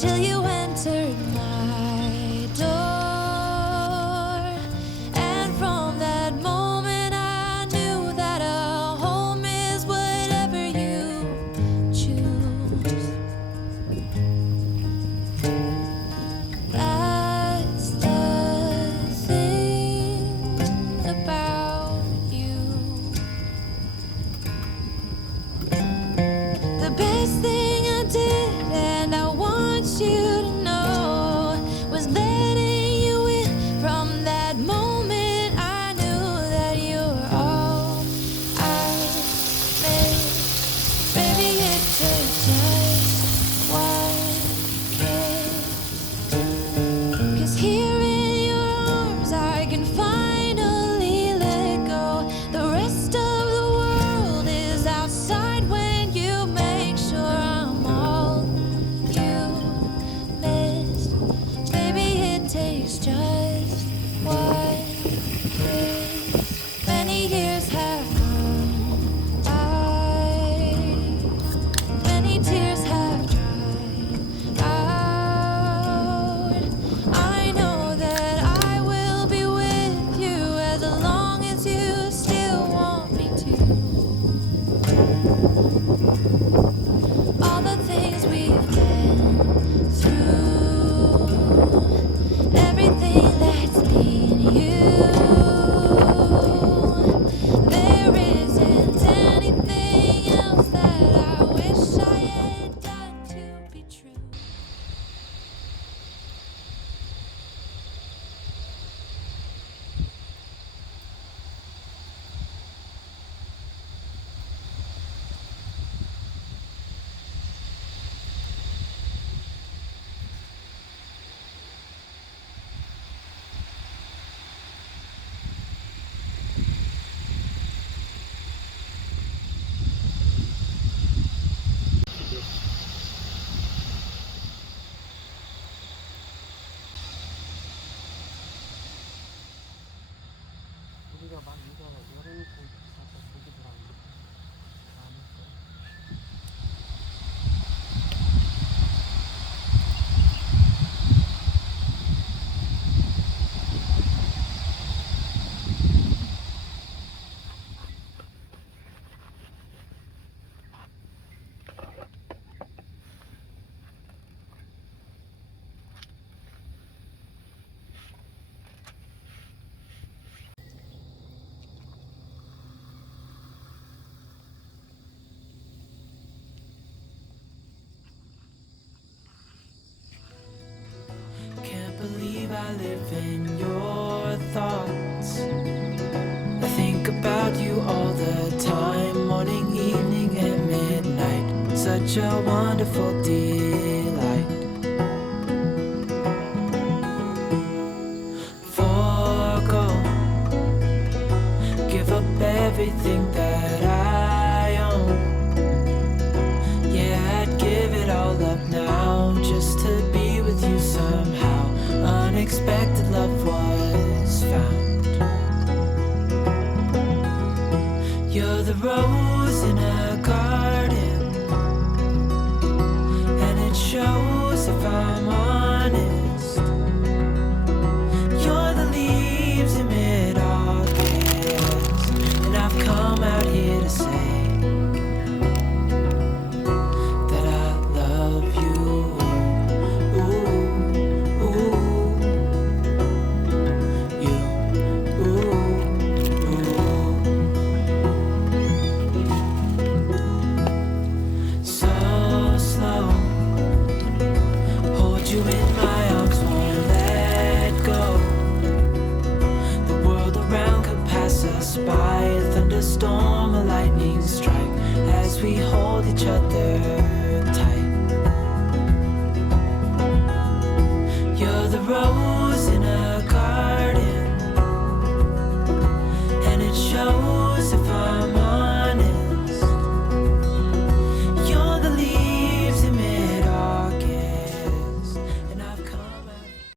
till you entered my door. And from that moment I knew that a home is whatever you choose. That's the thing about you. The best thing I did, and I want you to know, was letting you in. From that moment I knew that you were all I made. Baby, it took just one kiss. 'Cause here in your arms I can finally let go. The rest of the world is outside when you make sure I'm all you missed. Baby, it takes just one kiss. Many years have gone by, many tears have dried out. I know that I will be with you as long as you still want me to. All the things we've been through, everything that's been you. There isn't anything else that I wish I had done to be true. 우리가 막 이거 여름 캠프 가서 보기도 하고 안 했어요. Can't believe I live in your thoughts. I think about you all the time, morning, evening, and midnight. Such a wonderful delight. Forgo, give up everything that I own. Yeah, I'd give it all up now just to be with you somehow. Unexpected love was found. You're the rose in a garden, and it shows if I'm honest. You're the leaves in mid-August, and I've come out here to say that I love you. Ooh, ooh, you, ooh, ooh. So slow, hold you in my arms, won't let go. The world around could pass us by, a thunderstorm, a lightning strike, as we hold each other tight.